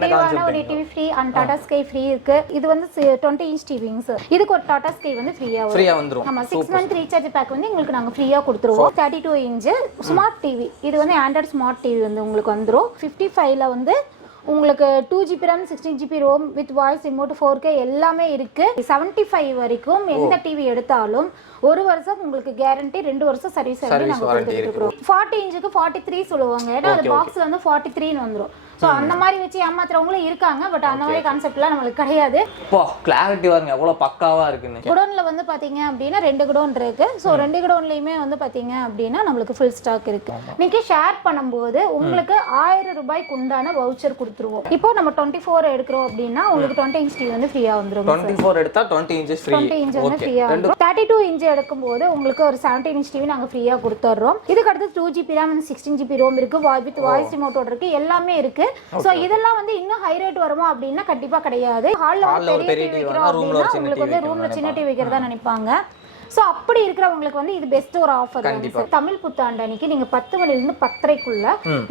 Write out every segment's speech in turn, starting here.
மோட்டிவான ஒரு TV free and Tata sky free இருக்கு. இது வந்து 20 இன்ச் டிவிங்க சார். இதுக்கு ஒரு டாடா ஸ்கை வந்து ஃப்ரீயா வந்துரும். ஆமா 6 மந்த் ரீசார்ஜ் பேக் வந்து உங்களுக்கு நாங்க ஃப்ரீயா கொடுத்துருவோம். 32 இன்ச் ஸ்மார்ட் டிவி. இது வந்து ஆண்ட்ராய்ட் ஸ்மார்ட் டிவி வந்து உங்களுக்கு வந்துரும். 55ல வந்து உங்களுக்கு 2GB RAM 16GB ROM with voice remote 4K எல்லாமே இருக்கு. 75 வரைக்கும் எந்த டிவி எடுத்தாலும் ஒரு வருஷம் உங்களுக்கு கேரண்டி, 2 வருஷம் சர்வீஸ் வாரண்டி நாங்க கொடுத்துட்டு இருக்கோம். 40 இன்ச்சுக்கு 43 சொல்லுவாங்க. ஏன்னா அது பாக்ஸ்ல வந்து 43 வந்துரும். சோ அந்த மாதிரி வச்சு ஏமாத்துறவங்களும் இருக்காங்க. பட் அந்த மாதிரி கான்செப்ட்லாம் நமக்கு கிடையாது. போ கிளாரிட்டி பாருங்க எவ்வளவு பக்காவா இருக்குன்னு. குடோன்ல வந்து பாத்தீங்க அப்படின்னா 2 குடோன் இருக்கு. சோ 2 குடோன்லயுமே வந்து பாத்தீங்க அப்படின்னா நமக்கு ஃபுல் ஸ்டாக் இருக்கு. நீங்க ஷேர் பண்ணும்போது உங்களுக்கு 1000 ரூபாய்க்கு உண்டான வவுச்சர் கொடுத்துருவோம். இப்போ நம்ம 24 எடுக்கிறோம் அப்படின்னா உங்களுக்கு 20 இன்ச் டிவி வந்து ஃப்ரீயா வந்துரும். 24 எடுத்தா 20 இன்ச் ஃப்ரீ. 20 இன்ச் வந்து ஃப்ரீயா வந்துரும். 32 இன்ச் எடுக்கும்போது உங்களுக்கு ஒரு 17 இன்ச் டிவி நாங்க ஃப்ரீயா கொடுத்துறோம். இதுக்கு அடுத்து 2GB RAM and 16GB ROM இருக்கு. வித் வாய்ஸ் ரிமோட்டோட இருக்கு. எல்லாமே இருக்கு. சோ இதெல்லாம் வந்து இன்னும் ஹை ரேட் வருமா அப்படின்னா கண்டிப்பா கிடையாது. ஹால்ல ஒரு பெரிய டிவி வைக்கிறோம் அப்படின்னா உங்களுக்கு வந்து ரூம்ல சின்ன டிவி வைக்கிறதா நினைப்பாங்க. சோ அப்படி இருக்கிறவங்களுக்கு வந்து இது பெஸ்ட் ஒரு ஆஃபர் தான். தமிழ் புத்தாண்டு அன்னைக்கு நீங்க 10 மணில இருந்து 10:30க்குள்ள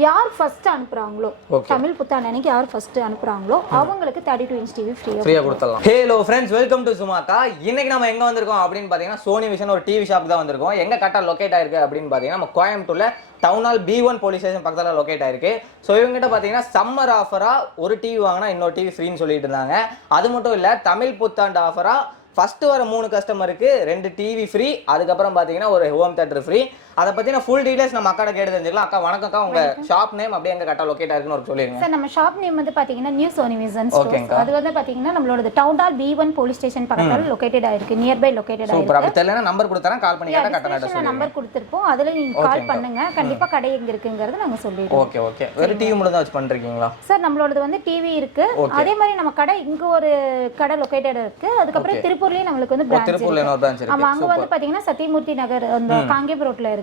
யார் ஃபர்ஸ்ட் அனுப்புறாங்களோ, தமிழ் புத்தாண்டு அன்னைக்கு யார் ஃபர்ஸ்ட் அனுப்புறாங்களோ அவங்களுக்கு 32 இன்ச் டிவி ஃப்ரீயா கொடுத்தலாம். ஹலோ फ्रेंड्स, வெல்கம் டு சுமாக்கா. இன்னைக்கு நம்ம எங்க வந்திருக்கோம் அப்படின்னு பாத்தீங்கன்னா சோனி விஷன் ஒரு டிவி ஷாப் தான் வந்திருக்கோம். எங்க கரெக்டா லொகேட் ஆயிருக்கு அப்படின்னு பாத்தீங்கன்னா நம்ம கோயம்புத்தூர்ல town hall B1 police station பக்கத்துல லொகேட் ஆயிருக்கு. ஸோ இவங்ககிட்ட பாத்தீங்கன்னா சம்மர் ஆஃபரா ஒரு டிவி வாங்கினா இன்னொரு டிவி ஃப்ரீன்னு சொல்லிட்டு இருந்தாங்க. அது மட்டும் இல்ல தமிழ் புத்தாண்டு ஆஃபரா ஃபர்ஸ்ட் வர 3 கஸ்டமருக்கு 2 டிவி ஃப்ரீ, அதுக்கப்புறம் பாத்தீங்கன்னா ஒரு ஹோம் தியேட்டர் ஃப்ரீ. அதை பத்தின ஃபுல் டீடைல்ஸ் நம்ம அக்காட கேட்டு தெரிஞ்சுக்கலாம். அக்கா வணக்கம் அக்கா, உங்க ஷாப் நேம் அப்படியே எங்க கரெக்டா லொகேட் ஆயிருக்குன்னு ஒரு சொல்லிருங்க சார். நம்ம ஷாப் நேம் வந்து பாத்தீங்கன்னா நியூ சோனி விஷன் ஸ்டோர்ஸ். அது வந்து பாத்தீங்கன்னா நம்மளோட town hall B1 police station பக்கத்துல லொகேட்டட் ஆயிருக்கு. நியர்பை லொகேட்டட் ஆயிருக்கு. சூப்பர். அப்படி தெரியலனா நம்பர் கொடுத்தறேன், கால் பண்ணி கேட்டா கரெக்ட்டா சொல்லுங்க. நம்பர் கொடுத்திருப்போம், அதுல நீங்க கால் பண்ணுங்க. கண்டிப்பா கடை எங்க இருக்குங்கிறது நாங்க சொல்லிடுவோம். Okay okay. ஒரு டிவி மட்டும் தான் வச்சு பண்றீங்களா சார்? நம்மளோடது வந்து டிவி இருக்கு. அதே மாதிரி நம்ம கடை இங்க ஒரு கடை லொகேட்டட் இருக்கு. அதுக்கு அப்புறம் திருப்பூர்லயே நமக்கு வந்து பிரான்ச் இருக்கு. ஆமா, அங்க வந்து பாத்தீங்கன்னா சத்தியமூர்த்தி நகர் அந்த காங்கேயம் ரோட்ல இருக்கு.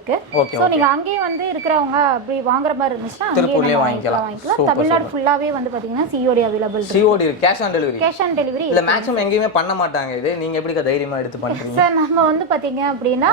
சோ நீங்க அங்கேயே வந்து இருக்கிறவங்க அப்படி வாங்குற மாதிரி இருந்துச்சுன்னா அங்கேயே வாங்கிக்கலாம். தமிழ்நாடு ஃபுல்லாவே வந்து பாத்தீங்கன்னா COD அவைலபிள் இருக்கு. COD cash on delivery. Cash on delivery இல்ல மேக்ஸிமம் எங்கேயுமே பண்ண மாட்டாங்க. இது நீங்க எப்படி தைரியமா எடுத்து பண்றீங்க சார்? நம்ம வந்து பாத்தீங்க அப்படின்னா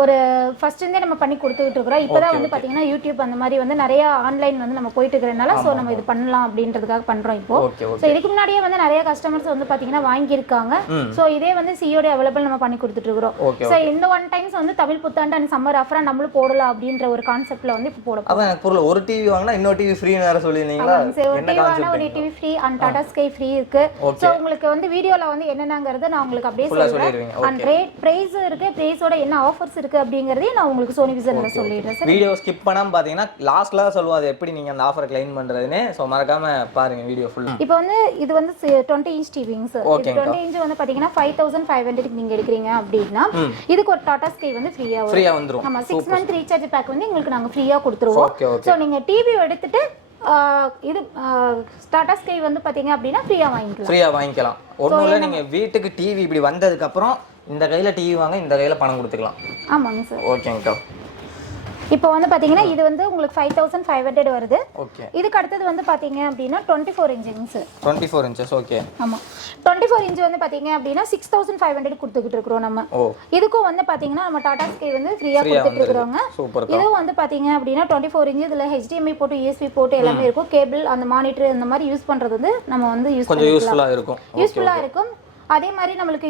ஒரு ஃபர்ஸ்ட் இருந்தே நம்ம பண்ணி கொடுத்துட்டு இருக்கோம். இப்போதான் வந்து பாத்தீங்கன்னா யூடியூப் அந்த மாதிரி வந்து நிறைய ஆன்லைன் வந்து நம்ம போயிட்டு இருக்கறனால சோ நம்ம இது பண்ணலாம் அப்படின்றதுக்காக பண்றோம் இப்போ. சோ இதுக்கு முன்னாடியே வந்து நிறைய கஸ்டமர்ஸ் வந்து பாத்தீங்கன்னா வாங்கி இருக்காங்க. சோ இதே வந்து COD அவைலபிள் நம்ம பண்ணி கொடுத்துட்டு இருக்கோம். சோ இந்த ஒன் டைம்ஸ் வந்து தமிழ் புத்தாண்டு அண்ட் சம்மர் ஆஃபரா நம்மளும் போடலாம் அப்படின்ற ஒரு கான்செப்ட்ல வந்து இப்போ போடுறோம். அதான் எனக்கு புரியல. ஒரு டிவி வாங்கினா இன்னொரு டிவி ஃப்ரீன்னு வேற சொல்லிருந்தீங்களா? என்ன கான்செப்ட்? ஒரு TV free and Tata sky free இருக்கு. சோ உங்களுக்கு வந்து வீடியோல வந்து என்னென்னங்கறது நான் உங்களுக்கு அப்படியே சொல்றேன். அண்ட் ரேட் பிரைஸ் இருக்கு, பிரைஸோட என்ன ஆஃபர்ஸ் இருக்கு அப்படிங்கறதே நான் உங்களுக்கு சோனி விஷன்ல சொல்லிடுறேன் சார். வீடியோ ஸ்கிப் பண்ணாம பாத்தீங்கன்னா லாஸ்ட்ல சொல்லுவோம் அது எப்படி நீங்க அந்த ஆஃபரை க்ளைம் பண்றதுன்னு. சோ மறக்காம பாருங்க வீடியோ ஃபுல்லா. இப்போ வந்து இது வந்து 20 இன்ச் டிவிங்க சார். 20 இன்ச் வந்து பாத்தீங்கன்னா 5500 க்கு நீங்க எடுக்கறீங்க அப்படினா இதுக்கு ஒரு டாடா ஸ்கை வந்து ஃப்ரீயா வந்துரும். ஆமா 6 மந்த் ரீசார்ஜ் பேக் வந்து உங்களுக்கு நாங்க ஃப்ரீயா கொடுத்துருவோம். சோ நீங்க டிவி எடுத்துட்டு இது டாடா ஸ்கை வந்து பாத்தீங்க அப்படினா ஃப்ரீயா வாங்கிக்கலாம். ஒண்ணுல நீங்க வீட்டுக்கு டிவி இப்படி வந்ததுக்கு அப்புறம் இந்த கையில டிவி வாங்க, இந்த கையில பணம் கொடுத்துக்கலாம். ஆமாங்க சார். ஓகேங்கக்கா. இப்போ வந்து பாத்தீங்கன்னா இது வந்து உங்களுக்கு 5500 வருது. ஓகே. இதுக்கு அடுத்து வந்து பாத்தீங்க அப்படினா 24 இன்ச். 24 இன்ச்சஸ். ஓகே. ஆமா 24 இன்ச் வந்து பாத்தீங்க அப்படினா 6500 கொடுத்துக்கிட்டு இருக்கோம் நம்ம. இதுக்கும் வந்து பாத்தீங்கன்னா நம்ம டாடா ஸ்கை வந்து ஃப்ரீயா கொடுத்துட்டு இருக்கோங்க. இது வந்து பாத்தீங்க அப்படினா 24 இன்ச். இதுல HDMI போர்ட், USB போர்ட் எல்லாமே இருக்கும். கேபிள் அந்த மானிட்டர் அந்த மாதிரி யூஸ் பண்றது வந்து நம்ம வந்து கொஞ்சம் யூஸ்ஃபுல்லா இருக்கும். அதே மாதிரி நம்மளுக்கு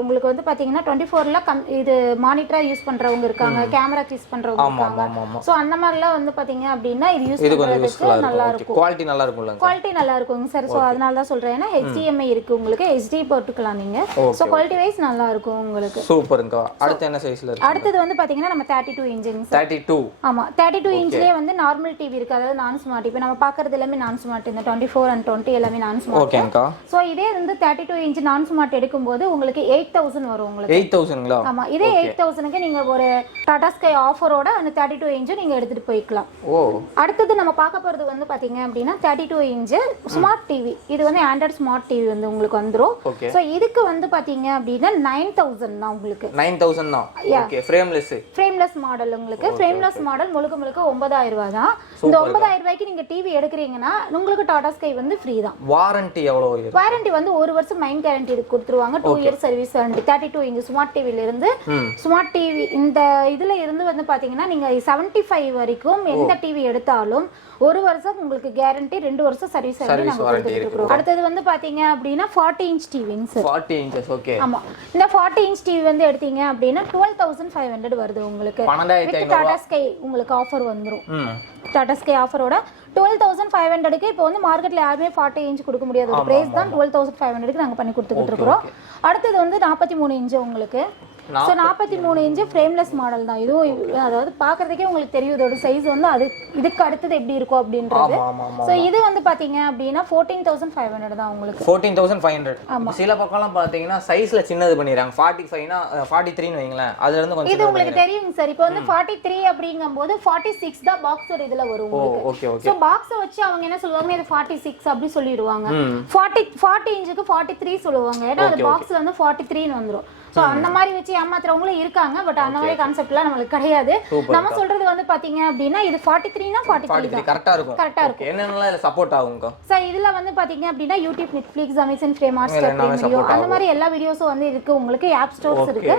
உங்களுக்கு வந்து பாத்தீங்கன்னா 24ல இது மானிட்டரா யூஸ் பண்றவங்க இருக்காங்க, கேமரா யூஸ் பண்றவங்க இருக்காங்க. சோ அந்த மாதிரிலாம் வந்து பாத்தீங்க அப்படினா இது யூஸ் பண்றதுக்கு நல்லா இருக்கும். குவாலிட்டி நல்லா இருக்கும்ல? குவாலிட்டி நல்லா இருக்குங்க சார். சோ அதனால தான் சொல்றேன். ஏன்னா HDMI இருக்கு, உங்களுக்கு HD போட்டுக்கலாம் நீங்க. சோ குவாலிட்டி வைஸ் நல்லா இருக்கும் உங்களுக்கு. சூப்பர்ங்க. அடுத்து என்ன சைஸ்ல இருக்கு? அடுத்து வந்து பாத்தீங்கன்னா நம்ம 32 இன்ச். 32. ஆமா 32 இன்ச்லயே வந்து நார்மல் டிவி இருக்கு, அதாவது நான் ஸ்மார்ட். இப்போ நம்ம பாக்குறது எல்லாமே நான் ஸ்மார்ட். இந்த 24 and 20 எல்லாமே நான் ஸ்மார்ட். ஓகேங்கா. சோ இதே வந்து 32 இன்ச் நான் ஸ்மார்ட் எடுக்கும்போது உங்களுக்கு 8000 வரும் உங்களுக்கு. 8000ங்களா? ஆமா இதே 8000க்கு நீங்க ஒரு டாடா ஸ்கை ஆஃபரோட அந்த 32 இன்ச் நீங்க எடுத்துட்டு போய்க்கலாம். அடுத்து நம்ம பார்க்க போறது வந்து பாத்தீங்க அப்படினா 32 இன்ச் ஸ்மார்ட் டிவி. இது வந்து ஆண்ட்ராய்ட் ஸ்மார்ட் டிவி வந்து உங்களுக்கு வந்துரும். சோ இதுக்கு வந்து பாத்தீங்க அப்படினா 9000 தான் உங்களுக்கு. 9000 தான். ஓகே. ஃப்ரேம்லெஸ் மாடல் உங்களுக்கு. ஃப்ரேம்லெஸ் மாடல் முழுக்க 9000 ரூபாய் தான். இந்த 9000 ரூபாய்க்கு நீங்க டிவி எடுக்கறீங்கன்னா உங்களுக்கு டாடா ஸ்கை வந்து ஃப்ரீ தான். வாரண்டி எவ்வளவு இருக்கு? வாரண்டி வந்து 1 வருஷம் மைண்ட் கேரண்டி கொடுத்துருவாங்க. 2 year service warranty. 32 inch smart டிவில இருந்து ஸ்மார்ட் டிவி இந்த இதுல இருந்து வந்து பாத்தீங்கன்னா நீங்க 75 வரைக்கும் எந்த டிவி எடுத்தாலும் 1 வருஷம் உங்களுக்கு கேரண்டி, 2 வருஷம் சர்வீஸ் வாரண்டி நாங்க கொடுத்துருக்கோம். அடுத்து வந்து பாத்தீங்க அப்படினா 40 inch டிவிங்க சார். 40 inches okay. ஆமா. இந்த 40 inch டிவி வந்து எடுத்தீங்க அப்படினா 12500 வருது உங்களுக்கு. 12500 டாடா ஸ்கை உங்களுக்கு ஆஃபர் வந்துரும். டாடா ஸ்கை ஆஃபரோட 12500 க்கு இப்போ வந்து மார்க்கெட்ல யாருமே 40 inch கொடுக்க முடியாத ஒரு பிரைஸ் தான் 12500 க்கு நாங்க பண்ணி கொடுத்துட்டு இருக்கோம். அடுத்து வந்து 43 inch உங்களுக்கு. சோ 43 inch frameless மாடல் தான். இதுவும் அதாவது பார்க்கிறதுக்கே உங்களுக்கு தெரியும் இதோட சைஸ் வந்து அது இதுக்கு அடுத்து எப்படி இருக்கும் அப்படின்றது. சோ இது வந்து பாத்தீங்க அப்படினா 14500 தான் உங்களுக்கு. 14500. சில பக்கம்லாம் பாத்தீங்கன்னா சைஸ்ல சின்னது பண்ணிராங்க. 45 னா 43 னு வைங்களேன். அதுல இருந்து கொஞ்சம் இது உங்களுக்கு தெரியும் சார். இப்போ வந்து 43 அப்படிங்கும்போது 46 தான் பாக்ஸோட இதுல வரும் உங்களுக்கு. Okay okay. சோ பாக்ஸ் வச்சு அவங்க என்ன சொல்லுவாங்க இது 46 அப்படி சொல்லிடுவாங்க. 40 இன்ச்சுக்கு 43 சொல்லுவாங்க. ஏன்னா அது பாக்ஸ்ல வந்து 43 னு வந்துரும். சோ அந்த மாதிரி வச்சு ஏமாத்துறவங்களும் இருக்காங்க. பட் அந்த மாதிரி கான்செப்ட்லாம் நமக்கு கிடையாது. நம்ம சொல்றது வந்து பாத்தீங்க அப்படினா இது 43 னா 43 கரெக்ட்டா இருக்கும். கரெக்ட்டா இருக்கும். என்னென்னலாம் இதுல சப்போர்ட் ஆகும்க்கா? சார் இதுல வந்து பாத்தீங்க அப்படினா YouTube, Netflix, Amazon Prime, Hotstar video அந்த மாதிரி எல்லா வீடியோஸும் வந்து இருக்கு உங்களுக்கு. ஆப் ஸ்டோர்ஸ் இருக்கு.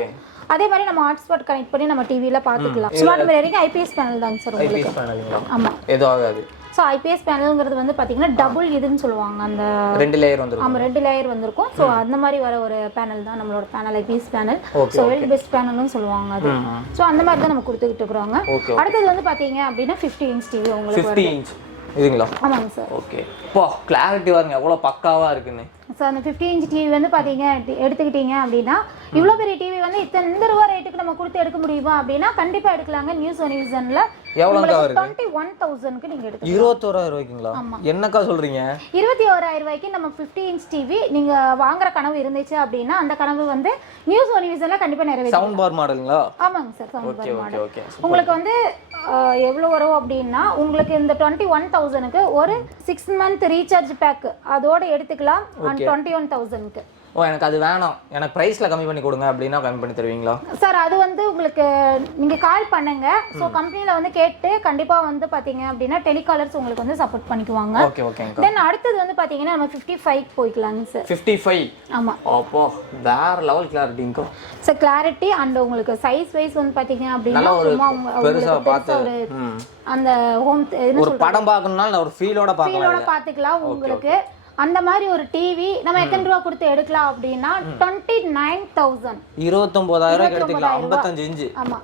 அதே மாதிரி நம்ம ஹாட்ஸ்பாட் கனெக்ட் பண்ணி நம்ம டிவில பாத்துக்கலாம். ஸ்மார்ட் மிரரிங் IPS பேனல் தாங்க சார் உங்களுக்கு. IPS பேனலுங்களா? ஆமா. ஏதோ ஆகாது. சோ IPS பேனல்ங்கிறது வந்து பாத்தீங்கன்னா டபுள் இதுன்னு சொல்லுவாங்க. அந்த 2 லேயர் வந்திருக்கும். ஆமா 2 லேயர் வந்திருக்கும். சோ அந்த மாதிரி வர ஒரு பேனல் தான் நம்மளோட panel IPS panel. So well best பேனல்னு சொல்லுவாங்க அது. சோ அந்த மாதிரி தான் நம்ம கொடுத்துக்கிட்டு இருக்கோம். அடுத்து வந்து பாத்தீங்க அப்படினா 50 inch டிவி உங்களுக்கு 50 inch இதுங்களா? ஆமாங்க சார். ஓகே. பா கிளாரிட்டி பாருங்க எவ்வளவு பக்காவா இருக்குன்னு. சார் அந்த 50 inch டிவி வந்து பாத்தீங்க எடுத்துக்கிட்டீங்க அப்படின்னா இவ்வளவு பெரிய டிவி வந்து இந்த ரூபா ரேட்டுக்கு நம்ம கொடுத்து எடுக்க முடியுமா அப்படின்னா கண்டிப்பா எடுக்கலாங்க. நியூ சோனி விஷன்ல எவ்வளவுங்க வருது? 21000 க்கு நீங்க எடுக்கலாம். 21000 ரூபாய்க்குங்களா? என்னக்கா சொல்றீங்க? 21000 ரூபாய்க்கு நம்ம 50 inch டிவி நீங்க வாங்குற கனவு இருந்துச்சு அப்படின்னா அந்த கனவு வந்து நியூ சோனி விஷன்ல கண்டிப்பா நிறைவேறும். சவுண்ட் பார் மாடலுங்களா? ஆமாங்க சார் சவுண்ட் பார் மாடல். உங்களுக்கு வந்து எவ்வளவு வரும் அப்படின்னா உங்களுக்கு இந்த 21000 க்கு ஒரு 6 month ரீசார்ஜ் பேக் அதோட எடுத்துக்கலாம். 21000 க்கு. ஓ எனக்கு அது வேணாம். எனக்கு பிரைஸ்ல கம்மி பண்ணி கொடுங்க அப்படினா கம்மி பண்ணி தருவீங்களா? சார் அது வந்து உங்களுக்கு நீங்க கால் பண்ணுங்க. சோ கம்பெனில வந்து கேட்டு கண்டிப்பா வந்து பாத்தீங்க அப்படினா டெலிகாலர்ஸ் உங்களுக்கு வந்து சப்போர்ட் பண்ணிக்குவாங்க. ஓகே ஓகேங்க. தென் அடுத்து வந்து பாத்தீங்கன்னா நம்ம 55 போய்க்கலாங்க சார். 55. ஆமா. அப்போ வேற லெவல் கிளாரிட்டிங்க. சார் கிளாரிட்டி அண்ட் உங்களுக்கு சைஸ் வைஸ் வந்து பாத்தீங்க அப்படினா பெருசா பார்த்து அந்த ஹோம் ஒரு படம் பார்க்கணும்னா ஒரு ஃபீலோட பாத்துக்கலாம் உங்களுக்கு. அந்த மாதிரி ஒரு டிவி நம்ம எத்தனை ரூபாய் கொடுத்து எடுக்கலாம் அப்படின்னா 29000 29000 எடுத்துக்கலாம். 55 இன்ச். ஆமா.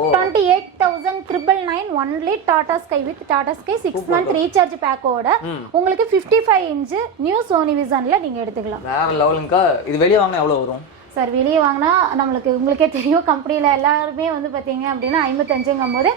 28999 only Tata sky with Tata sky 6 month recharge பேக்கோட உங்களுக்கு 55 inch நியூ சோனி விஷன்ல நீங்க எடுத்துக்கலாம். வேற லெவலுங்க. இது வெளிய வாங்குனா எவ்வளவு வரும்? சார் வெளிய வாங்குனா நம்மளுக்கு உங்களுக்கே தெரியும் கம்பெனில எல்லாரும் வந்து பாத்தீங்க அப்படின்னா 55ங்கும்போது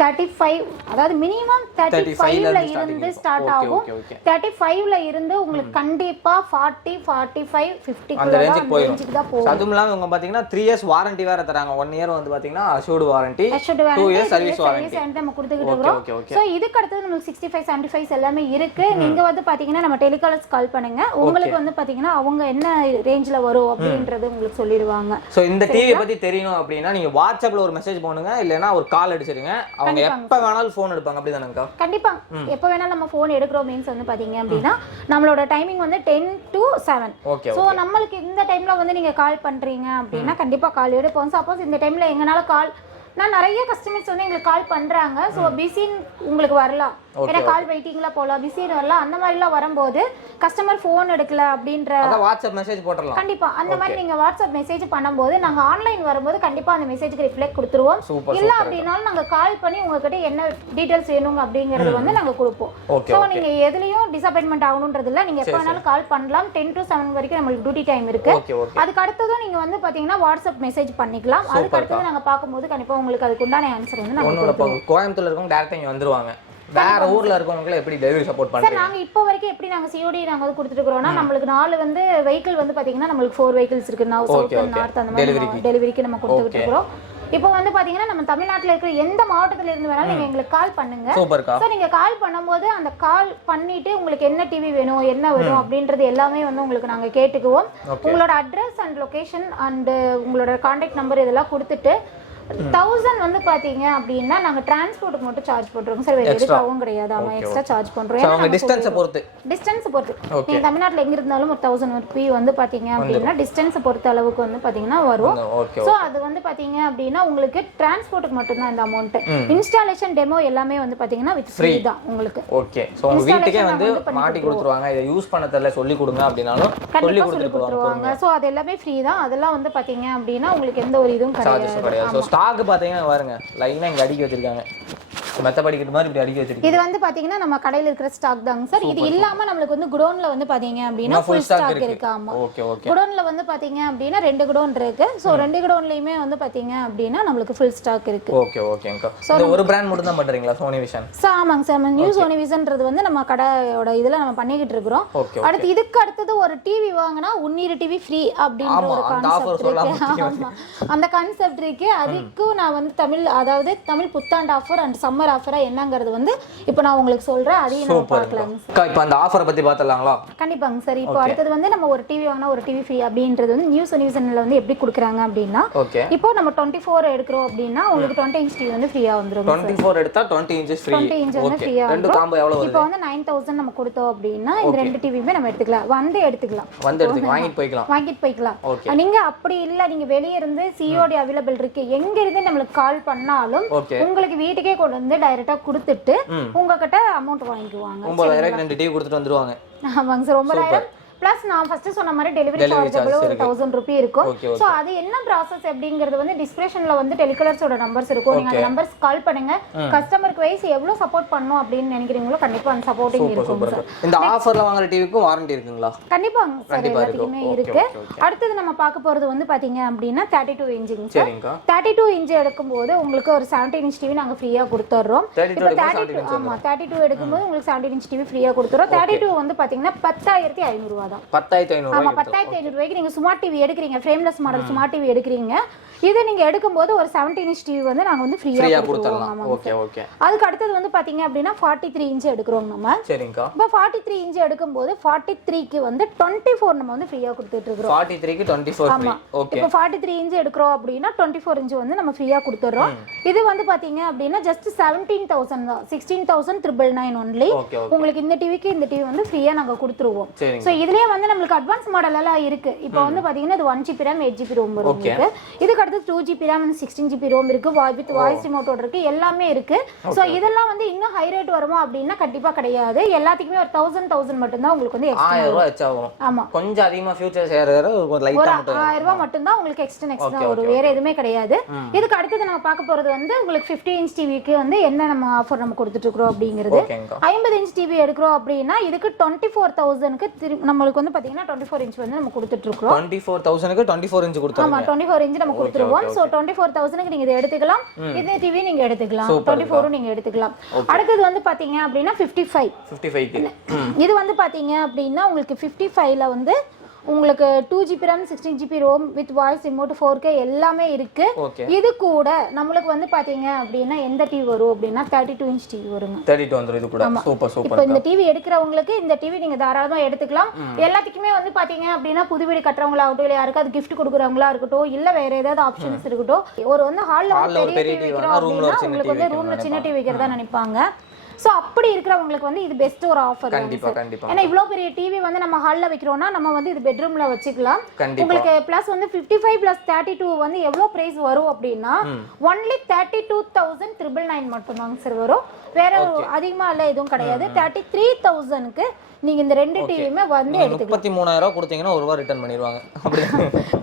35 அதாவது மினிமம் 35ல இருந்து ஸ்டார்ட் ஆகும். 35ல இருந்து உங்களுக்கு கண்டிப்பா 40 45 50 அந்த ரேஞ்சுக்கு போகும். அதுமில்லாம இவங்க பாத்தீங்கன்னா 3 years வாரண்டி வேற தராங்க. 1 year வந்து பாத்தீங்கன்னா assured warranty, 2 years service warranty நம்ம கொடுத்துக்கிட்டு இருக்கோம். சோ இதுக்கு அடுத்து நமக்கு 65 75 எல்லாமே இருக்கு. நீங்க வந்து பாத்தீங்கன்னா நம்ம டெலிகாலர்ஸ் கால் பண்ணுங்க. உங்களுக்கு வந்து பாத்தீங்கன்னா அவங்க என்ன ரேஞ்ச்ல வரும் அப்படின்றது உங்களுக்கு சொல்லிடுவாங்க. சோ இந்த டிவி பத்தி தெரியணும் அப்படினா நீங்க வாட்ஸ்அப்ல ஒரு மெசேஜ் பண்ணுங்க, இல்லனா ஒரு கால் அடிச்சிருங்க. அவங்க எப்ப வேணாலும் ஃபோன் எடுப்பாங்க. அப்படிதானேக்கா? கண்டிப்பா எப்ப வேணாலும் நம்ம ஃபோன் எடுக்கறோம் மீன்ஸ் வந்து பாத்தீங்க அப்படினா நம்மளோட டைமிங் வந்து 10 to 7. சோ நம்மளுக்கு இந்த டைம்ல வந்து நீங்க கால் பண்றீங்க அப்படினா கண்டிப்பா கால் எடுப்போம். சப்போஸ் இந்த டைம்ல எங்கனால கால் நான் நிறைய கஸ்டமர்ஸ் வந்து எங்களுக்கு கால் பண்றாங்க. சோ பிஸின்னு உங்களுக்கு வரலாம். ஏன்னா கால் வெயிட்டிங்ல போலாம், பிஸின்னு வரலாம். அந்த மாதிரிலாம் வரும்போது கஸ்டமர் ஃபோன் எடுக்கல அப்படின்ற வாட்ஸ்அப் மெசேஜ் போடலாம். கண்டிப்பா அந்த மாதிரி நீங்க வாட்ஸ்அப் மெசேஜ் பண்ணும்போது நாங்க ஆன்லைன் வரும்போது கண்டிப்பா அந்த மெசேஜ்க்கு ரிப்ளை கொடுத்துருவோம். இல்ல அப்படினாலும் நாங்க கால் பண்ணி உங்ககிட்ட என்ன டீடைல்ஸ் வேணும் அப்படிங்கறது வந்து நாங்க கொடுப்போம். சோ நீங்க எதுலயும் டிசாப்பாயின்ட்மென்ட் ஆகணும்ன்றது இல்ல. நீங்க எப்ப வேணாலும் கால் பண்ணலாம். 10 to 7 வரைக்கும் நமக்கு டியூட்டி டைம் இருக்கு. அதுக்கு அடுத்தது நீங்க வந்து பாத்தீங்கன்னா வாட்ஸ்அப் மெசேஜ் பண்ணிக்கலாம். அதுக்கு அடுத்து நாங்க பாக்கும்போது கண்டிப்பா உங்களுக்கு அதுக்கு உண்டான ஆன்சர் வந்து நாங்க கொடுப்போம். கோயம்புத்தூர்ல இருக்கவங்க டைரக்டா இங்க வந்துருவாங்க. வேற ஊர்ல இருக்கவங்க எப்படி டெலிவரி சப்போர்ட் பண்றீங்க? சார் நாங்க இப்போ வரைக்கும் எப்படி நாங்க COD நாங்க வந்து கொடுத்துட்டு இருக்கோம்னா நம்மளுக்கு 4 வந்து வெஹிக்கிள் வந்து பாத்தீங்கன்னா நம்மளுக்கு 4 வெஹிக்கிள்ஸ் இருக்கு. நான் சவுத் அண்ட் நார்த் அந்த மாதிரி டெலிவரிக்கு நம்ம கொடுத்துட்டு இருக்கோம். இப்போ வந்து பாத்தீங்கன்னா நம்ம தமிழ்நாட்டுல இருக்கிற எந்த மாவட்டத்துல இருந்து வேணாலும் நீங்க எங்களுக்கு கால் பண்ணுங்க. சோ நீங்க கால் பண்ணும்போது அந்த கால் பண்ணிட்டு உங்களுக்கு என்ன டிவி வேணும் என்ன வேணும் அப்படின்றது எல்லாமே வந்து உங்களுக்கு நாங்க கேட்டுக்குவோம். உங்களோட அட்ரஸ் அண்ட் லொகேஷன் அண்ட் உங்களோட கான்டாக்ட் நம்பர் இதெல்லாம் கொடுத்துட்டு 1000 வந்து பாத்தீங்க அப்படின்னா நாங்க டிரான்ஸ்போர்ட்டுக்கு மட்டும் சார்ஜ் பண்றோம் சார், வேற எதுக்காகவும் கிடையாது. ஆமா, எக்ஸ்ட்ரா சார்ஜ் பண்றோம். அவங்க டிஸ்டன்ஸ் பொறுத்து நீங்க தமிழ்நாட்டுல எங்க இருந்தாலும் ஒரு 1000 ரூபாய் வந்து பாத்தீங்க அப்படின்னா டிஸ்டன்ஸ் பொறுத்த அளவுக்கு வந்து பாத்தீங்கன்னா வரும். சோ அது வந்து பாத்தீங்க அப்படின்னா உங்களுக்கு டிரான்ஸ்போர்ட்டுக்கு மட்டும் தான் இந்த அமௌண்ட். இன்ஸ்டாலேஷன் டெமோ எல்லாமே வந்து பாத்தீங்கன்னா வித் ஃப்ரீ தான் உங்களுக்கு. ஓகே. சோ உங்க வீட்டுக்கே வந்து மாட்டி கொடுத்துருவாங்க. இத யூஸ் பண்ண தெரியல சொல்லி கொடுங்க அப்படினாலும் சொல்லி கொடுத்துருவாங்க. சோ அது எல்லாமே ஃப்ரீ தான். அதெல்லாம் வந்து பாத்தீங்க அப்படின்னா உங்களுக்கு எந்த ஒரு இதுவும் கிடையாது. சோ ஸ்டாக் பாத்தீங்கன்னா பாருங்க லைனா இங்க அடுக்கி வச்சிருக்காங்க. மெத்த படிக்கிற மாதிரி இப்படி அடுக்கி வச்சிருக்காங்க. இது வந்து பாத்தீங்கன்னா நம்ம கடையில இருக்கிற ஸ்டாக் தாங்க சார். இது இல்லாம நமக்கு வந்து குடோன்ல வந்து பாத்தீங்க அப்படின்னா ஃபுல் ஸ்டாக் இருக்கு. ஆமா, ஓகே ஓகே. குடோன்ல வந்து பாத்தீங்க அப்படின்னா 2 குடோன் இருக்கு. சோ 2 குடோன்லயுமே வந்து பாத்தீங்க அப்படின்னா நமக்கு ஃபுல் ஸ்டாக் இருக்கு. ஓகே ஓகேங்க. இந்த ஒரு பிராண்ட் மட்டும் தான் பண்றீங்களா சோனி விஷன்? ஆமாங்க சார், நியூ சோனி விஷன்ன்றது வந்து நம்ம கடையோட இதுல நம்ம பண்ணிக்கிட்டு இருக்கோம். அடுத்து இதுக்கு அடுத்தது ஒரு டிவி வாங்குனா உன்னீர் டிவி ஃப்ரீ அப்படின்ற ஒரு கான்செப்ட் இருக்கு. ஆமா, அந்த கான்செப்ட் இருக்கு. அதுக்கு நான் வந்து அதாவது தமிழ் புத்தாண்டு ஆஃபர் அண்ட் சம்மர் ஆஃபரா என்னங்கிறது வந்து இப்போ நான் உங்களுக்கு சொல்றேன். அதையும் நம்ம பார்க்கலாம் சார். இப்போ அந்த ஆஃபரை பத்தி பார்த்தலாங்களா? கண்டிப்பாங்க சார். இப்போ அடுத்து வந்து நம்ம ஒரு டிவி வாங்கினா ஒரு டிவி ஃப்ரீ அப்படின்றது வந்து நியூ சோனி விஷன்ல வந்து எப்படி கொடுக்குறாங்க அப்படின்னா, இப்போ நம்ம 24 எடுக்கிறோம் அப்படின்னா உங்களுக்கு 20 இன்ச் டிவி வந்து ஃப்ரீயா வந்துரும். 24 எடுத்தா 20 இன்ச் ஃப்ரீ. 20 இன்ச் வந்து ஃப்ரீயா ரெண்டு காம்போ எவ்வளவு வருது? இப்போ வந்து 9000 நம்ம கொடுத்தோம் அப்படின்னா இந்த ரெண்டு டிவியுமே நம்ம எடுத்துக்கலாம். எடுத்துக்கலாம் வாங்கிட்டு போய்க்கலாம். நீங்க அப்படி இல்ல, நீங்க வெளிய இருந்து சிஓடி அவைலபிள் இருக்கு, எங்க இருந்து நம்மளுக்கு கால் பண்ணாலும் உங்களுக்கு வீட்டுக்கே கொண்டு வந்து டைரக்டா கொடுத்துட்டு உங்ககிட்ட அமௌண்ட் வாங்கிக்குவாங்க. 9000 ரெண்டு டிவி கொடுத்துட்டு வந்துருவாங்க. ஆமாங்க சார், 9000 பிளஸ் நான் ஃபர்ஸ்ட் சொன்ன மாதிரி டெலிவரி சார்ஜ் ஒரு 1000 ரூபாய் இருக்கும். சோ அது என்ன process அப்படிங்கிறது வந்து டிஸ்கிரிப்ஷன்ல வந்து டெலிகாலர்ஸோட நம்பர்ஸ் இருக்கும். நீங்க அந்த நம்பர்ஸ் கால் பண்ணுங்க. கஸ்டமருக்கு வைஸ் எவ்வளவு சப்போர்ட் பண்ணனும் அப்படின்னு நினைக்கிறீங்களோ கண்டிப்பா அந்த சப்போர்ட்டிங் இருக்கும் சார். இந்த ஆஃபர்ல வாங்குற டிவிக்கு வாரண்டி இருக்குங்களா? கண்டிப்பாங்க சார், எல்லாத்துக்குமே இருக்கு. அடுத்து நம்ம பார்க்க போறது வந்து பாத்தீங்க அப்படின்னா 32 இன்ச்சுங்க சார். 32 இன்ச் எடுக்கும்போது உங்களுக்கு ஒரு 17 இன்ச் டிவி நாங்க ஃப்ரீயா கொடுத்துறோம். இப்போ 32 எடுக்கும்போது உங்களுக்கு 17 இன்ச் டிவி ஃப்ரீயா கொடுத்துறோம். 32 வந்து பாத்தீங்கன்னா 10500 ரூபாய் தான். 10500 ஆமா, 10500 ரூபாய்க்கு நீங்க ஸ்மார்ட் டிவி எடுக்குறீங்க, frameless மாடல் ஸ்மார்ட் டிவி எடுக்குறீங்க. இது நீங்க எடுக்கும்போது ஒரு 17 இன்ச் டிவி வந்து நாங்க வந்து ஃப்ரீயா கொடுத்துறோம். Okay okay. அதுக்கு அடுத்து வந்து பாத்தீங்க அப்படின்னா 43 இன்ச் எடுக்குறோம் நம்ம. சரிங்க. இப்போ 43 இன்ச் எடுக்கும்போது 43 க்கு வந்து 24 நம்ம வந்து ஃப்ரீயா கொடுத்துட்டு இருக்கோம். 43 க்கு 24 ஃப்ரீ. ஓகே. இப்போ 43 இன்ச் எடுக்குறோம் அப்படின்னா 24 இன்ச் வந்து நம்ம ஃப்ரீயா கொடுத்துறோம். இது வந்து பாத்தீங்க அப்படின்னா ஜஸ்ட் 17000 தான். 16999 only. உங்களுக்கு இந்த டிவிக்கு இந்த டிவி வந்து ஃப்ரீயா நாங்க கொடுத்துருவோம். சோ இதுலயே வந்து நமக்கு அட்வான்ஸ் மாடல் எல்லாம் இருக்கு. இப்போ வந்து பாத்தீங்கன்னா இது 1GB RAM 8GB ROM வரும். இதுக்கு அடுத்து 2GB RAM and 16GB ROM இருக்கு. வித் வாய்ஸ் ரிமோட்டோட இருக்கு. எல்லாமே இருக்கு. சோ இதெல்லாம் வந்து இன்னும் ஹை ரேட் வருமா அப்படின்னா கண்டிப்பா கிடையாது. எல்லாத்துக்குமே ஒரு 1000 மட்டும் தான் உங்களுக்கு வந்து எக்ஸ்ட்ரா 1000 ரூபாய் எக்ஸ்ட்ரா வரும். ஆமா, கொஞ்சம் அதிகமா ஃபியூச்சர் சேரற ஒரு லைட்டா மட்டும் 1000 ரூபாய் மட்டும் தான் உங்களுக்கு எக்ஸ்ட்ரா வரும். வேற எதுவுமே கிடையாது. இதுக்கு அடுத்து நம்ம பார்க்க போறது வந்து உங்களுக்கு 50 இன்ச் டிவிக்கு வந்து என்ன நம்ம ஆஃபர் நம்ம கொடுத்துட்டு இருக்கோம் அப்படிங்கிறது. 50 இன்ச் டிவி எடுக்கிறோம் அப்படின்னா இதுக்கு 24000 க்கு நம்மளுக்கு வந்து பாத்தீங்கன்னா 24 இன்ச் வந்து நம்ம கொடுத்துட்டு இருக்கோம். 24000 க்கு 24 இன்ச் கொடுத்துறோம். ஆமா, 24 இன்ச் நம்ம கொடுத்துருவோம். சோ 24000 க்கு நீங்க இத எடுத்துக்கலாம். இந்த டிவி நீங்க எடுத்துக்கலாம். 24 நீங்க எடுத்துக்கலாம். அடுத்து வந்து பாத்தீங்க அப்படின்னா 55 க்கு இது வந்து பாத்தீங்க அப்படின்னா உங்களுக்கு 55 ல வந்து உங்களுக்கு 2GB RAM 16GB ROM with voice remote 4K எல்லாமே இருக்கு. இது கூட நமக்கு வந்து பாத்தீங்க அப்படின்னா எந்த டிவி வரும் அப்படின்னா 32 இன்ச் டிவி வருங்க. 32 வந்துரும் இது கூட. Super super. இப்போ இந்த டிவி எடுக்கிறவங்களுக்கு இந்த டிவி நீங்க தாராளமா எடுத்துக்கலாம். எல்லாத்துக்குமே வந்து பாத்தீங்க அப்படின்னா புது வீடு கட்டறவங்களா ஆகட்டும், இல்ல யாருக்காவது gift கொடுக்கறவங்களா இருக்கட்டும், இல்ல வேற ஏதாவது ஆப்ஷன்ஸ் இருக்கட்டும், ஒரு வந்து ஹால்ல ஒரு பெரிய டிவி வைக்கிறோம் அப்படின்னா உங்களுக்கு வந்து ரூம்ல சின்ன டிவி வைக்கிறதா நினைப்பாங்க. சோ அப்படி இருக்கிறவங்களுக்கு வந்து இது பெஸ்ட் ஒரு ஆஃபர். கண்டிப்பா கண்டிப்பா. ஏன்னா இவ்ளோ பெரிய டிவி வந்து நம்ம ஹால்ல வைக்கிறோம்னா நம்ம வந்து இது பெட்ரூம்ல வச்சுக்கலாம். உங்களுக்கு பிளஸ் வந்து 55 பிளஸ் 32 வந்து எவ்வளவு பிரைஸ் வரும் அப்படின்னா only 32999 மட்டும் தான் சார் வரும். வேற அதிகமா இல்ல, எதுவும் கிடையாது. 33000 க்கு நீங்க இந்த ரெண்டு டிவியுமே வந்து எடுத்துக்கலாம். 33000 ரூபாய் கொடுத்தீங்கன்னா ஒரு ரூபாய் ரிட்டர்ன் பண்ணிடுவாங்க.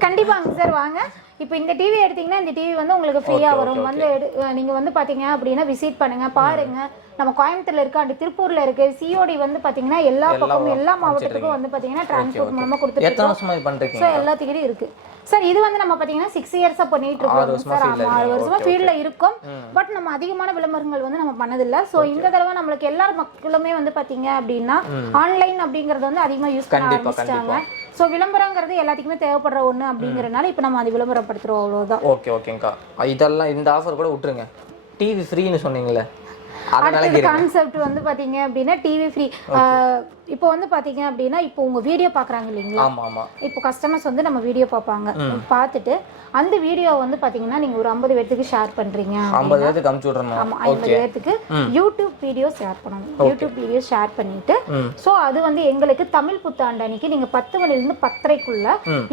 கண்டிப்பாங்க சார், வாங்க. இப்போ இந்த டிவி எடுத்தீங்கன்னா இந்த டிவி வந்து உங்களுக்கு ஃப்ரீயா வரும். வந்து நீங்க வந்து பாத்தீங்க அப்படின்னா விசிட் பண்ணுங்க, பாருங்க. நம்ம கோயம்புத்தூர்ல இருக்கு, அண்ட் திருப்பூர்ல இருக்கு. சிஓடி வந்து பாத்தீங்கன்னா எல்லா பக்கமும் எல்லா மாவட்டத்துக்கும் வந்து பாத்தீங்கன்னா டிரான்ஸ்போர்ட் மூலமா கொடுத்துட்டு எத்தனை வருஷமா இது பண்றீங்க? சோ எல்லாத்துக்கிட்டயும் இருக்கு சார். இது வந்து நம்ம பாத்தீங்கன்னா 6 இயர்ஸா பண்ணிட்டு இருக்கோம் சார். 6 வருஷமா ஃபீல்ட்ல இருக்கும். பட் நம்ம அதிகமான விளம்பரங்கள் வந்து நம்ம பண்ணதில்ல. சோ இந்த தடவை நம்மளுக்கு எல்லா மக்களுமே வந்து பாத்தீங்க அப்படின்னா ஆன்லைன் அப்படிங்கறது வந்து அதிகமா யூஸ் பண்ண ஆரம்பிச்சிட்டாங்க. சோ விளம்பரங்கிறது எல்லாத்துக்குமே தேவைப்படுற ஒண்ணு அப்படிங்கறனால இப்போ நம்ம அது விளம்பரப்படுத்துறோம், அவ்வளவுதான். ஓகே ஓகேங்கா. இதெல்லாம் இந்த ஆஃபர் கூட விட்டுருங்க. டிவி ஃப்ரீன்னு சொன்னீங்களே, அடுத்த கான்செப்ட் வந்து பாத்தீங்க அப்படின்னா டிவி ஃப்ரீ. இப்போ வந்து பாத்தீங்க அப்படின்னா இப்போ உங்க வீடியோ பாக்குறாங்க இல்லீங்களா? ஆமா ஆமா. இப்போ கஸ்டமர்ஸ் வந்து நம்ம வீடியோ பார்ப்பாங்க. பார்த்துட்டு அந்த வீடியோ வந்து பாத்தீங்கன்னா நீங்க ஒரு 50 பேருக்கு ஷேர் பண்றீங்க. 50 பேருக்கு அனுப்பிச்சு விடணும். ஆமா 50 பேருக்கு யூடியூப் வீடியோ ஷேர் பண்ணணும். யூடியூப் வீடியோ ஷேர் பண்ணிட்டு சோ அது வந்து எங்களுக்கு தமிழ் புத்தாண்டு அன்னைக்கு நீங்க 10 மணில இருந்து 10:30க்குள்ள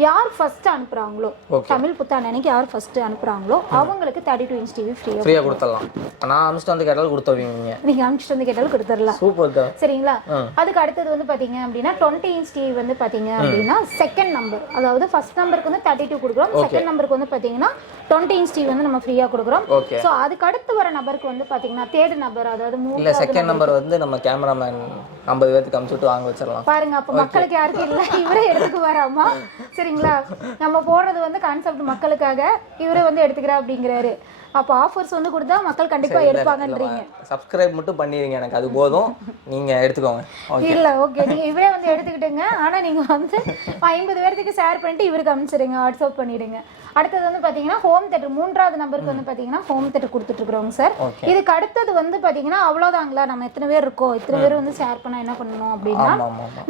யார் ஃபர்ஸ்ட் அனுப்புறாங்களோ, தமிழ் புத்தாண்டு அன்னைக்கு யார் ஃபர்ஸ்ட் அனுப்புறாங்களோ அவங்களுக்கு 32 இன்ச் டிவி ஃப்ரீயா கொடுத்துடலாம். நான் அனுப்பிச்சிட்டு வந்து கேட்டாலும் கொடுத்துருவீங்க. நீங்க அனுப்பிச்சிட்டு வந்து கேட்டாலும் கொடுத்துடலாம். சூப்பர் தான். சரிங்களா? அதுக்கு அடுத்தது வந்து பாத்தீங்க அப்படின்னா 20 இன்ச் டிவி வந்து பாத்தீங்க அப்படின்னா செகண்ட் நம்பர், அதாவது ஃபர்ஸ்ட் நம்பருக்கு வந்து 32 கொடுக்குறோம், செகண்ட் நம்பருக்கு வந்து பாத்தீங்கன்னா 20 இன்ச் டிவி வந்து நம்ம ஃப்ரீயா கொடுக்குறோம். சோ அதுக்கு அடுத்து வர நபருக்கு வந்து பாத்தீங்கன்னா தேர்ட் நம்பர், அதாவது இல்ல செகண்ட் நம்பர் வந்து நம்ம கேமராமேன் 50 பேருக்கு அனுப்பிச்சிட்டு வாங்க வச்சிரலாம். பாருங்க அப்ப மக்களுக்கு யாருக்கு இல்ல இவரே எடுத்துக்கு வராமா. சரிங்களா? நம்ம போடுறது வந்து கான்செப்ட் மக்களுக்காக, இவரே வந்து எடுத்துக்கிறா அப்படிங்கிறாரு. அப்ப ஆஃபர்ஸ் வந்து கொடுத்தா மக்கள் கண்டிப்பா எடுப்பாங்கன்றீங்க. சப்ஸ்கிரைப் மட்டும் பண்ணிருங்க, எனக்கு அது போதும், நீங்க எடுத்துக்கோங்க. இல்ல ஓகே, நீங்க இவரே வந்து எடுத்துக்கிட்டுங்க. ஆனா நீங்க வந்து 50 பேருக்கு ஷேர் பண்ணிட்டு இவருக்கு அனுப்பிச்சிடுங்க, வாட்ஸ்அப் பண்ணிடுங்க. அடுத்தது வந்து பாத்தீங்கன்னா ஹோம் தியேட்டர், மூன்றாவது நம்பருக்கு வந்து பாத்தீங்கன்னா ஹோம் தியேட்டர் கொடுத்துட்டு இருக்கோம் சார். இதுக்கு அடுத்தது வந்து பாத்தீங்கன்னா அவ்வளவுதாங்களா, நம்ம எத்தனை பேர் இருக்கோம், இத்தனை பேர் வந்து ஷேர் பண்ணா என்ன பண்ணணும் அப்படின்னா,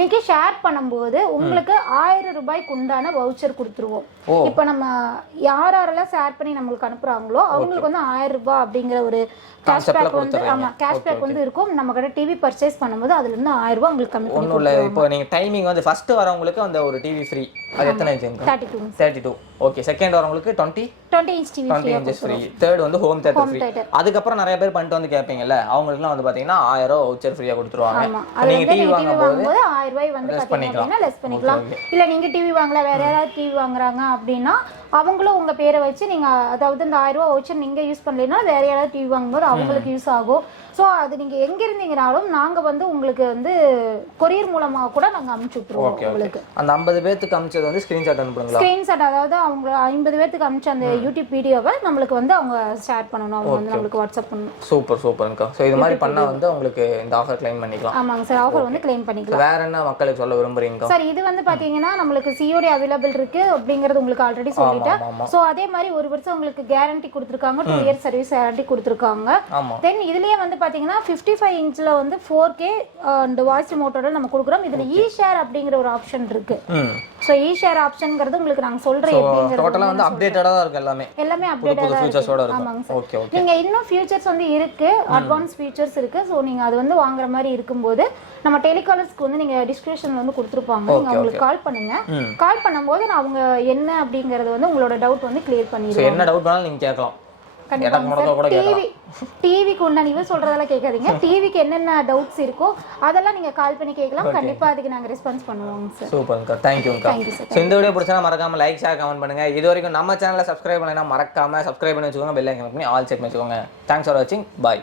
நீங்க ஷேர் பண்ணும்போது உங்களுக்கு 1000 ரூபாய்க்கு உண்டான வவுச்சர் கொடுத்துருவோம். இப்ப நம்ம யாரெல்லாம் ஷேர் பண்ணி நம்மளுக்கு அனுப்புறாங்களோ அவங்களுக்கு வந்து 1000 ரூபாய் அப்படிங்கிற ஒரு கேஷ்பேக் வந்து, ஆமா கேஷ்பேக் வந்து இருக்கும். நம்ம கிட்ட டிவி பர்ச்சேஸ் பண்ணும்போது அதுல இருந்து 1000 ரூபாய் உங்களுக்கு கம்மி பண்ணி கொடுத்துருவோம். இப்போ நீங்க டைமிங் வந்து ஃபர்ஸ்ட் வரவங்களுக்கு அந்த ஒரு டிவி ஃப்ரீ, அது எத்தனை இன்ச்? 32. ஓகே. செகண்ட் வரவங்களுக்கு 20 இன்ச் டிவி ஃப்ரீ. தேர்ட் வந்து ஹோம் தியேட்டர் ஃப்ரீ. அதுக்கு அப்புறம் நிறைய பேர் பண்ணிட்டு வந்து கேப்பீங்கல்ல, அவங்களுக்குலாம் வந்து பாத்தீங்கன்னா 1000 வவுச்சர் ஃப்ரீயா கொடுத்துருவாங்க. நீங்க டிவி வாங்கும்போது 1000 ரூபாய் வந்து பாத்தீங்கன்னா லெஸ் பண்ணிக்கலாம். இல்ல நீங்க டிவி வாங்கல வேற யாராவது டிவி வாங்குறாங்க அப்படின்னா அவங்களும் உங்க பேரை வச்சு நீங்க, அதாவது இந்த 1000 ரூபாய் வவுச்சர் நீங்க யூஸ் பண்ணலைன்னா வேற யாராவது டிவி வாங்கும்போது அவங்களுக்கு யூஸ் ஆகும். சோ அது நீங்க எங்க இருந்தீங்கனாலும் நாங்க வந்து உங்களுக்கு வந்து கொரியர் மூலமா கூட நாங்க அனுப்பிச்சு விட்டுருவோம். உங்களுக்கு அந்த 50 பேருக்கு அனுப்பிச்சது வந்து ஸ்கிரீன்ஷாட் அனுப்புங்களா? ஸ்கிரீன்ஷாட், அதாவது அவங்க 50 பேருக்கு அனுப்பிச்ச அந்த யூடியூப் வீடியோவை நம்மளுக்கு வந்து அவங்க ஷேர் பண்ணணும், அவங்க வந்து நம்மளுக்கு வாட்ஸ்அப் பண்ணணும். சூப்பர்ங்கா. சோ இது மாதிரி பண்ணா வந்து உங்களுக்கு இந்த ஆஃபர் க்ளைம் பண்ணிக்கலாம். ஆமாங்க சார், ஆஃபர் வந்து க்ளைம் பண்ணிக்கலாம். வேற என்ன மக்களுக்கு சொல்ல விரும்புறீங்க சார்? இது வந்து பாத்தீங்கன்னா நம்மளுக்கு சிஓடி அவைலபிள் இருக்கு அப்படிங்கிறது உங்களுக்கு ஆல்ரெடி சொல்லிட்டேன். சோ அதே மாதிரி ஒரு வருஷம் உங்களுக்கு கேரண்டி கொடுத்திருக்காங்க, 2 இயர் சர்வீஸ் கேரண்டி கொடுத்திருக்காங்க. தென் இதுலயே வந்து பாத்தீங்கன்னா 55 இன்ச்ல வந்து 4K அண்ட் வாய்ஸ் ரிமோட்டோட நம்ம கொடுக்குறோம். இதுல இ ஷேர் அப்படிங்கிற ஒரு ஆப்ஷன் இருக்கு. சோ இ ஷேர் ஆப்ஷன்ங்கிறது உங்களுக்கு நாங்க சொல்றேன் எப்படிங்கிறது டோட்டலா வந்து அப்டேட்டடா தான் இருக்கு, எல்லாமே அப்டேட்டடா இருக்கு. ஃபீச்சர்ஸோட இருக்கு. ஆமாங்க சார். ஓகே. நீங்க இன்னும் ஃபீச்சர்ஸ் வந்து இருக்கு, அட்வான்ஸ் ஃபீச்சர்ஸ் இருக்கு. சோ நீங்க அது வந்து வாங்குற மாதிரி இருக்கும்போது நம்ம டெலிகாலர்ஸ்க்கு வந்து நீங்க டிஸ்கிரிப்ஷன்ல வந்து கொடுத்திருப்பாங்க, நீங்க அவங்களுக்கு கால் பண்ணுங்க. கால் பண்ணும்போது நான் அவங்க என்ன அப்படிங்கறது வந்து உங்களோட டவுட் வந்து கிளியர் பண்ணிடுவேன். என்ன டவுட் வேணாலும் நீங்க கேட்கலாம். டிவிக்கு உண்டான இவ சொல்றதெல்லாம் கேட்காதீங்க. டிவிக்கு என்னென்ன டவுட்ஸ் இருக்கோ அதெல்லாம் நீங்க கால் பண்ணி கேட்கலாம். கண்டிப்பா அதுக்கு நாங்க ரெஸ்பான்ஸ் பண்ணுவோம் சார். சூப்பர்ங்கா, தேங்க்யூங்கா. சோ இந்த வீடியோ பிடிச்சா மறக்காம லைக் ஷேர் கமெண்ட் பண்ணுங்க. இது வரைக்கும் நம்ம சேனலை சப்ஸ்கிரைப் பண்ணலைன்னா மறக்காம சப்ஸ்கிரைப் பண்ணி வச்சுக்கோங்க, பெல் ஐகான் பண்ணி ஆல் செக் பண்ணி வச்சுக்கோங்க. தேங்க்ஸ் ஃபார் வாட்சிங். பை.